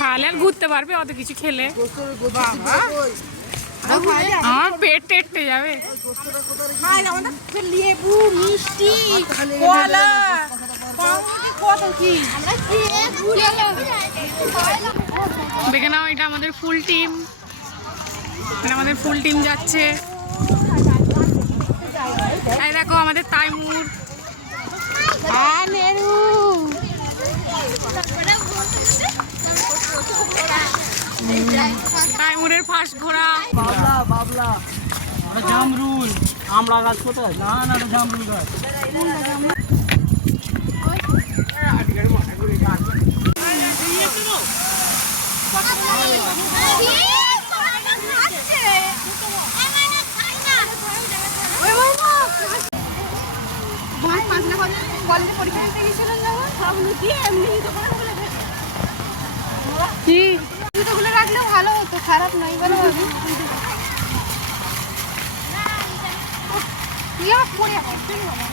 খালে আর ঘুরতে পারবে অত কিছু খেলে? আমার পেট টেটে যাবে। লেবু মিষ্টি কলা কত কি দেখে নাও, এটা আমাদের ফুল টিম। আমাদের ফুল টিম যাচ্ছে। এই দেখো আমাদের তাইমুর। তাইমুরের ফার্স্ট ঘোড়া। বাবলা বাবলা জামরুল আমড়া গাছ কোথায়? না না জামরুল গাছ। রাখলেও ভালো হতো, খারাপ নয় বলো। তুই আমার